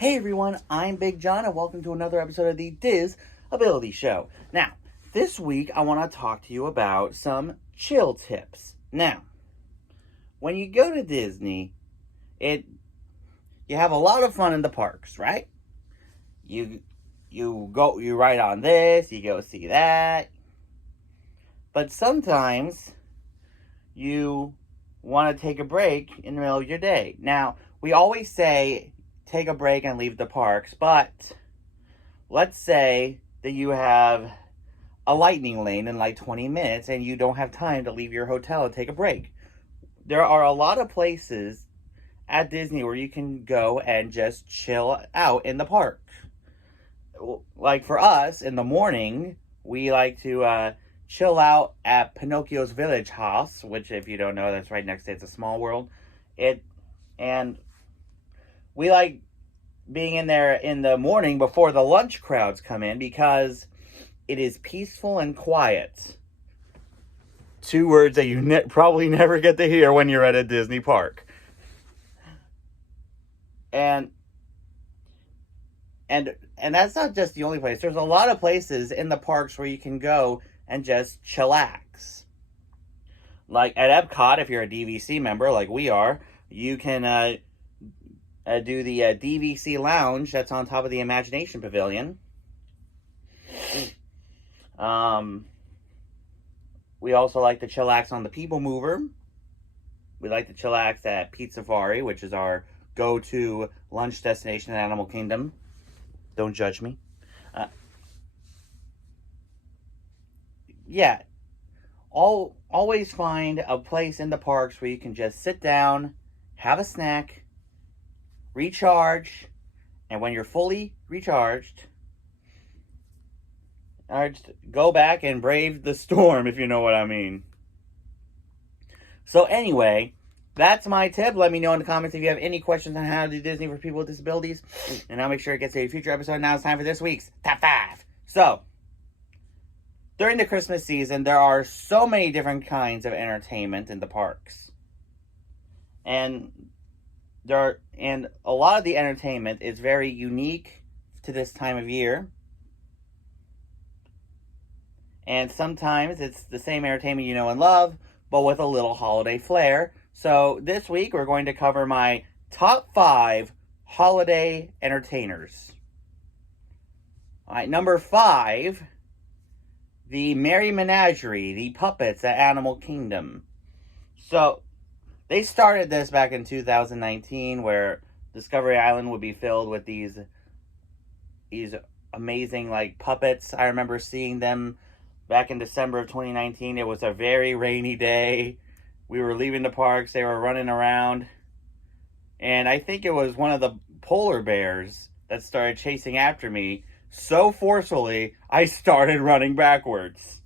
Hey everyone, I'm Big John and welcome to another episode of the Diz Ability Show. Now, this week I want to talk to you about some chill tips. Now, when you go to Disney, you have a lot of fun in the parks, right? You ride on this, you go see that. But sometimes you want to take a break in the middle of your day. Now, we always say take a break and leave the parks, but let's say that you have a lightning lane in like 20 minutes and you don't have time to leave your hotel and take a break. There are a lot of places at Disney where you can go and just chill out in the park. Like for us, in the morning, we like to chill out at Pinocchio's Village House, which if you don't know, that's right next to It's a Small World. And we like being in there in the morning before the lunch crowds come in because it is peaceful and quiet. Two words that you probably never get to hear when you're at a Disney park. And that's not just the only place. There's a lot of places in the parks where you can go and just chillax. Like at Epcot, if you're a DVC member like we are, you can do the DVC lounge that's on top of the Imagination Pavilion. We also like to chillax on the People Mover. We like to chillax at Pizza Safari, which is our go-to lunch destination in Animal Kingdom. Don't judge me. Always find a place in the parks where you can just sit down, have a snack, recharge, and when you're fully recharged, go back and brave the storm, if you know what I mean. So anyway, that's my tip. Let me know in the comments if you have any questions on how to do Disney for people with disabilities, and I'll make sure it gets to a future episode. Now it's time for this week's Top 5. So, during the Christmas season, there are so many different kinds of entertainment in the parks. And a lot of the entertainment is very unique to this time of year. And sometimes it's the same entertainment you know and love, but with a little holiday flair. So this week we're going to cover my top 5 holiday entertainers. Alright, number 5, the Merry Menagerie, the puppets at Animal Kingdom. So, they started this back in 2019 where Discovery Island would be filled with these amazing like puppets. I remember seeing them back in December of 2019. It was a very rainy day. We were leaving the parks. They were running around. And I think it was one of the polar bears that started chasing after me so forcefully I started running backwards.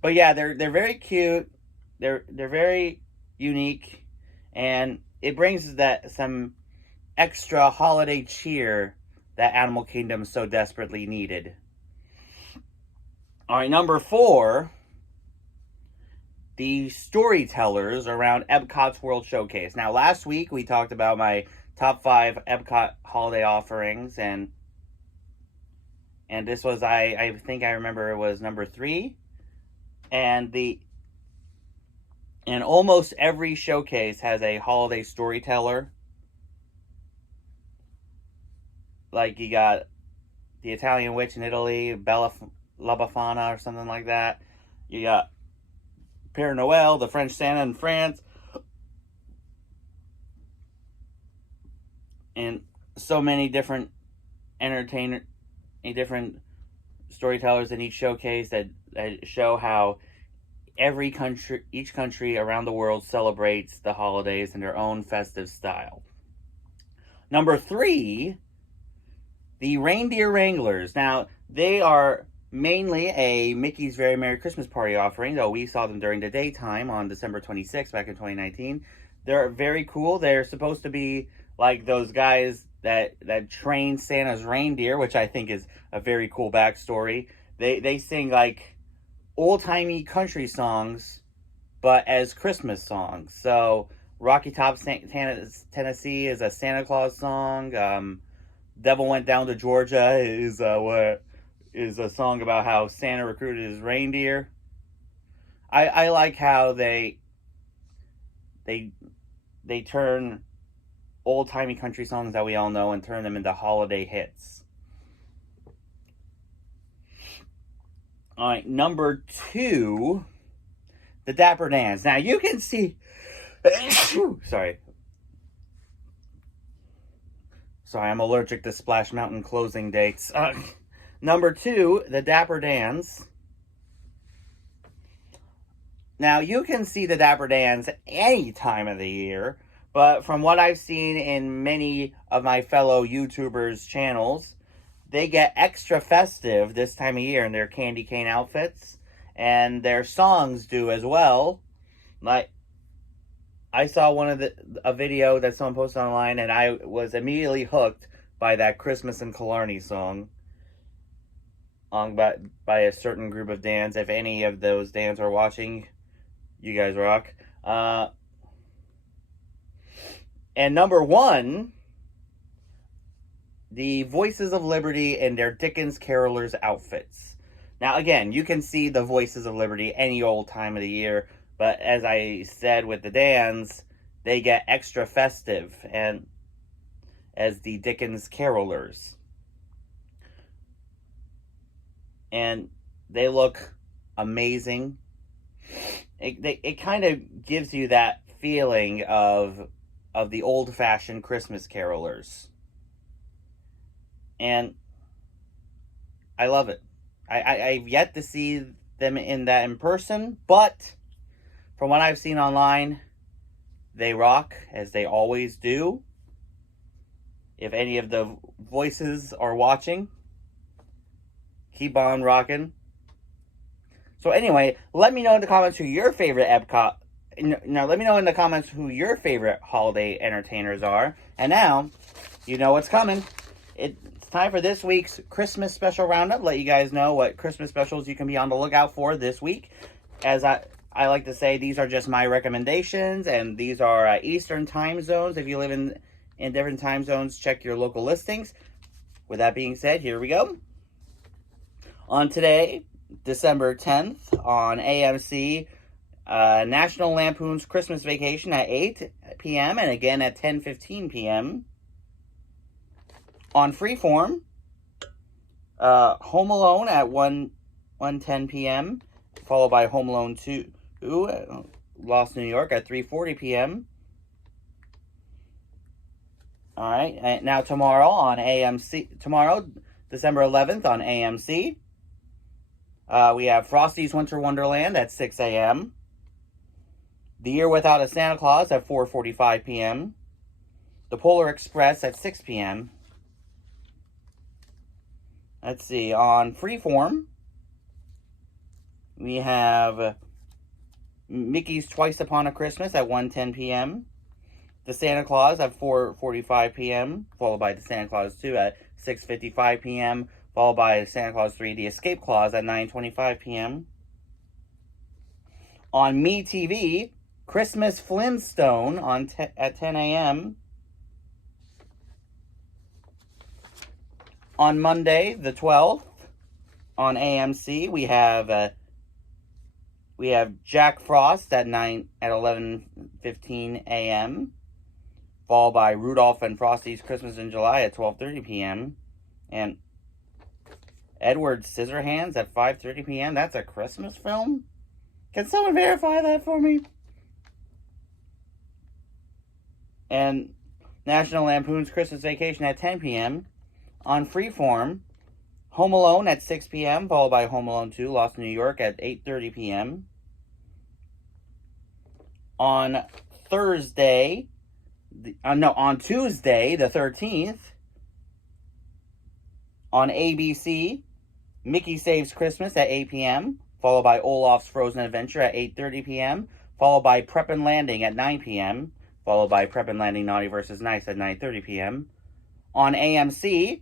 But yeah, they're very cute. They're very unique, and it brings that some extra holiday cheer that Animal Kingdom so desperately needed. All right, number 4, the storytellers around Epcot's World Showcase. Now, last week we talked about my top 5 Epcot holiday offerings, and this was, I think I remember it was number 3, and almost every showcase has a holiday storyteller. Like you got the Italian Witch in Italy, Bella La Befana or something like that. You got Père Noël, the French Santa in France. And so many different different storytellers in each showcase that show how each country around the world celebrates the holidays in their own festive style. Number 3, the Reindeer Wranglers. Now, they are mainly a Mickey's Very Merry Christmas Party offering, though we saw them during the daytime on December 26th back in 2019. They're very cool. They're supposed to be like those guys that train Santa's reindeer, which I think is a very cool backstory. They sing like old-timey country songs, but as Christmas songs. So Rocky Top, Tennessee is a Santa Claus song. Devil Went Down to Georgia is a song about how Santa recruited his reindeer. I like how they turn old-timey country songs that we all know and turn them into holiday hits. All right, number 2, the Dapper Dans. Now, you can see... Sorry, I'm allergic to Splash Mountain closing dates. Number 2, the Dapper Dans. Now, you can see the Dapper Dans any time of the year, but from what I've seen in many of my fellow YouTubers' channels, they get extra festive this time of year in their candy cane outfits, and their songs do as well. Like, I saw a video that someone posted online, and I was immediately hooked by that Christmas in Killarney song by a certain group of Dans. If any of those Dans are watching, you guys rock. And number 1, the Voices of Liberty in their Dickens Carolers outfits. Now, again, you can see the Voices of Liberty any old time of the year, but as I said with the Dans, they get extra festive and as the Dickens Carolers. And they look amazing. It kind of gives you that feeling of the old-fashioned Christmas carolers. And I love it. I've yet to see them in person, but from what I've seen online, they rock, as they always do. If any of the voices are watching, keep on rocking. So anyway, let me know in the comments who your favorite Epcot... Now, let me know in the comments who your favorite holiday entertainers are. And now, you know what's coming. It's time for this week's Christmas special roundup. Let you guys know what Christmas specials you can be on the lookout for this week. As I like to say, these are just my recommendations, and these are Eastern time zones. If you live in different time zones, check your local listings. With that being said, here we go. On today, December 10th, on AMC, National Lampoon's Christmas Vacation at 8 p.m. and again at 10:15 p.m. On Freeform, Home Alone at 1:10 p.m., followed by Home Alone 2, Lost New York at 3:40 p.m. All right, and now tomorrow on AMC, December 11th on AMC, we have Frosty's Winter Wonderland at 6 a.m., The Year Without a Santa Claus at 4:45 p.m., The Polar Express at 6 p.m. Let's see, on Freeform, we have Mickey's Twice Upon a Christmas at 1:10 p.m., The Santa Claus at 4:45 p.m., followed by The Santa Claus 2 at 6:55 p.m., followed by Santa Claus 3, The Escape Clause at 9:25 p.m. On MeTV, Christmas Flintstone at 10 a.m. On Monday, the 12th, on AMC, we have Jack Frost at 11:15 a.m., followed by Rudolph and Frosty's Christmas in July at 12:30 p.m. and Edward Scissorhands at 5:30 p.m. That's a Christmas film? Can someone verify that for me? And National Lampoon's Christmas Vacation at 10 p.m. On Freeform, Home Alone at 6 p.m., followed by Home Alone 2, Lost in New York at 8:30 p.m. On Tuesday, the 13th, on ABC, Mickey Saves Christmas at 8 p.m., followed by Olaf's Frozen Adventure at 8:30 p.m., followed by Prep and Landing at 9 p.m., followed by Prep and Landing Naughty vs. Nice at 9:30 p.m. On AMC,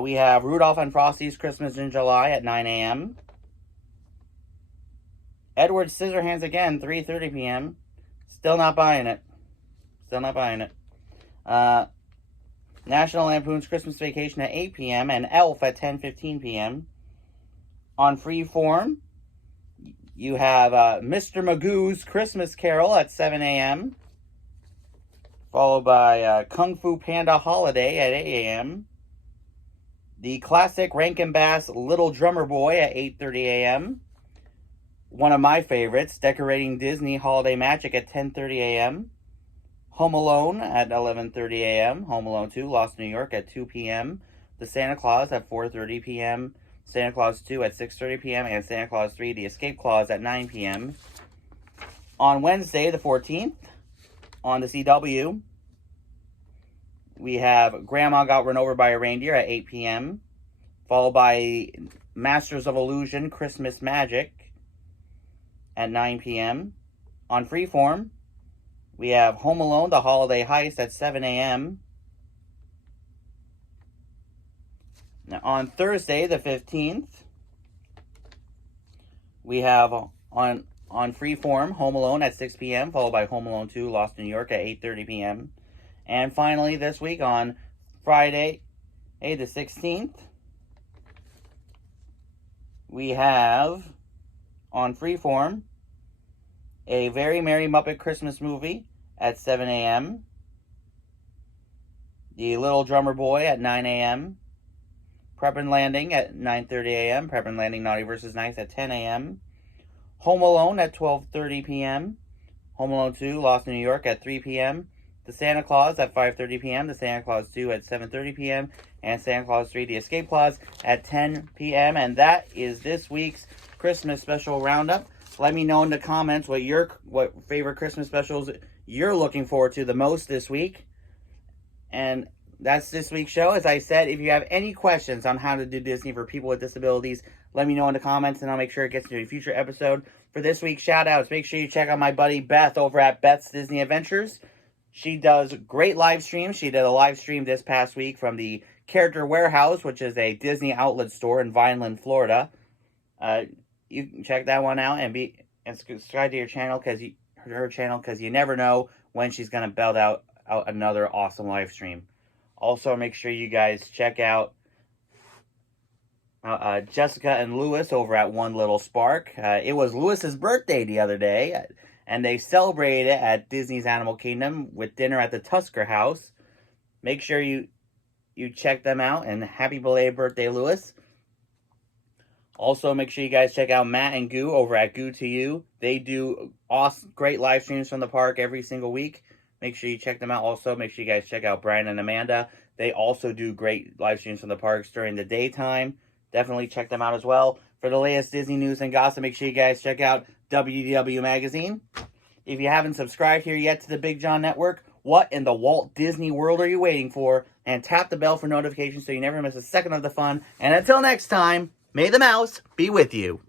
we have Rudolph and Frosty's Christmas in July at 9 a.m. Edward Scissorhands again, 3:30 p.m. Still not buying it. Still not buying it. National Lampoon's Christmas Vacation at 8 p.m. and Elf at 10:15 p.m. On Freeform, you have Mr. Magoo's Christmas Carol at 7 a.m. Followed by Kung Fu Panda Holiday at 8 a.m. The classic Rankin Bass Little Drummer Boy at 8:30 a.m. One of my favorites, Decorating Disney Holiday Magic at 10:30 a.m. Home Alone at 11:30 a.m. Home Alone 2, Lost New York at 2 p.m. The Santa Claus at 4:30 p.m. Santa Claus 2 at 6:30 p.m. and Santa Claus 3, The Escape Clause at 9 p.m. On Wednesday, the 14th, on the CW, we have Grandma Got Run Over by a Reindeer at 8 p.m., followed by Masters of Illusion Christmas Magic at 9 p.m. On Freeform, we have Home Alone, The Holiday Heist at 7 a.m. Now, on Thursday, the 15th, we have on Freeform, Home Alone at 6 p.m., followed by Home Alone 2, Lost in New York at 8:30 p.m. And finally, this week on Friday, the 16th, we have on Freeform A Very Merry Muppet Christmas Movie at 7 a.m. The Little Drummer Boy at 9 a.m. Prep and Landing at 9:30 a.m. Prep and Landing Naughty vs. Nice at 10 a.m. Home Alone at 12:30 p.m. Home Alone 2, Lost in New York at 3 p.m. The Santa Claus at 5:30 p.m. The Santa Claus 2 at 7:30 p.m. And Santa Claus 3, The Escape Clause at 10 p.m. And that is this week's Christmas special roundup. Let me know in the comments what favorite Christmas specials you're looking forward to the most this week. And that's this week's show. As I said, if you have any questions on how to do Disney for people with disabilities, let me know in the comments and I'll make sure it gets into a future episode. For this week's shout outs, make sure you check out my buddy Beth over at Beth's Disney Adventures. She does great live streams. She did a live stream this past week from the Character Warehouse, which is a Disney outlet store in Vineland, Florida. You can check that one out and subscribe to her channel because you never know when she's going to belt out another awesome live stream. Also, make sure you guys check out Jessica and Lewis over at One Little Spark. It was Lewis's birthday the other day, and they celebrated it at Disney's Animal Kingdom with dinner at the Tusker House. Make sure you check them out, and happy belated birthday, Lewis. Also, make sure you guys check out Matt and Goo over at Goo to You. They do awesome, great live streams from the park every single week. Make sure you check them out. Also, make sure you guys check out Brian and Amanda. They also do great live streams from the parks during the daytime. Definitely check them out as well. For the latest Disney news and gossip, make sure you guys check out WDW Magazine. If you haven't subscribed here yet to the Big John Network, what in the Walt Disney World are you waiting for? And tap the bell for notifications so you never miss a second of the fun. And until next time, may the mouse be with you.